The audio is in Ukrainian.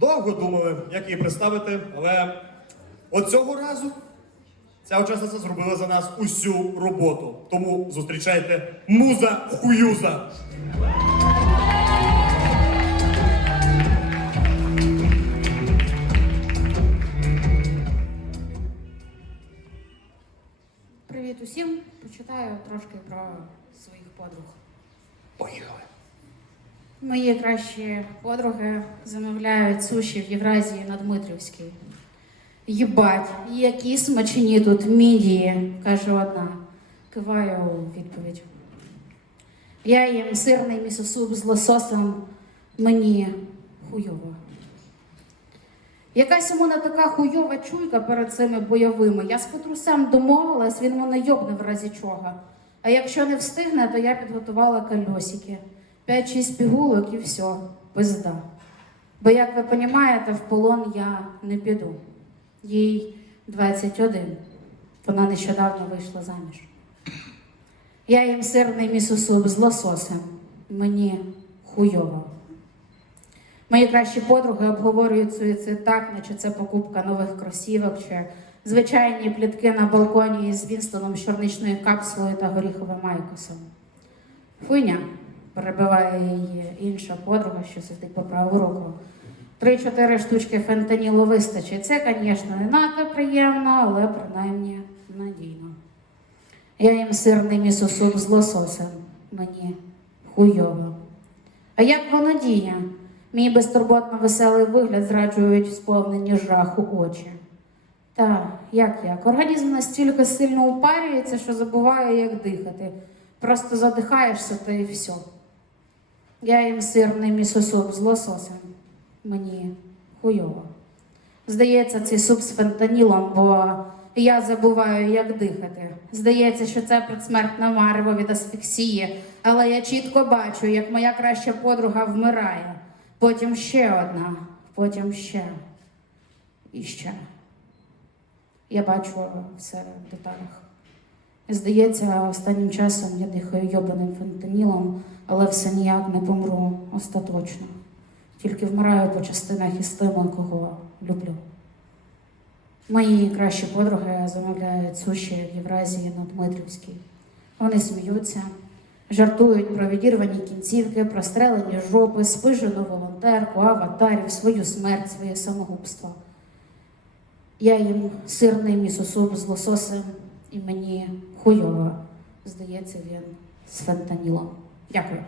Довго думали, як її представити, але от цього разу ця учасниця зробила за нас усю роботу. Тому зустрічайте муза хуюза. Привіт усім. Почитаю трошки про своїх подруг. Поїхали. Мої кращі подруги замовляють суші в Євразії на Дмитрівській. Єбать, які смачні тут мідії, каже одна. Киваю у відповідь. Я їм сирний місосуп з лососом, мені хуйово. Якась у мене така хуйова чуйка перед цими бойовими. Я з Петрусем домовилась, він мене йобне в разі чого. А якщо не встигне, то я підготувала кольосики. 5-6 пігулок і все, пизда. Бо, як ви розумієте, в полон я не піду. Їй 21. Вона нещодавно вийшла заміж. Я їм сирний місосуп з лососем. Мені хуйово. Мої кращі подруги обговорюють суїцид так, наче це покупка нових кросівок чи звичайні плітки на балконі із Вінстоном чорничною капсулою та горіховим майкосом. Хуйня, перебиває її інша подруга, що сидить по праву руку. Три-чотири штучки фентанілу вистачить. Це, звісно, не надто приємно, але принаймні надійно. Я їм сирний місосуп з лососем. Мені хуйово. А як воно діє? Мій безтурботно веселий вигляд зраджують сповнені жаху очі. Та, як як? Організм настільки сильно упарюється, що забуває, як дихати. Просто задихаєшся та і все. Я їм сирний місосуп з лососем. Мені хуйово. Здається, цей суп з фентанілом, бо я забуваю, як дихати. Здається, що це предсмертне марево від асфіксії, але я чітко бачу, як моя краща подруга вмирає. Потім ще одна, потім ще і ще. Я бачу все в деталях. Здається, останнім часом я дихаю йобаним фентанілом, але все ніяк не помру остаточно. Тільки вмираю по частинах із тими, кого люблю. Мої кращі подруги замовляють суші в Євразії на Дмитрівській. Вони сміються, жартують про відірвані кінцівки, прострелені жопи, спижену волонтерку, аватарів, свою смерть, своє самогубство. Я їм сирний місосуп з лососем, і мені хуйово. Здається, він з фентанілом. Дякую.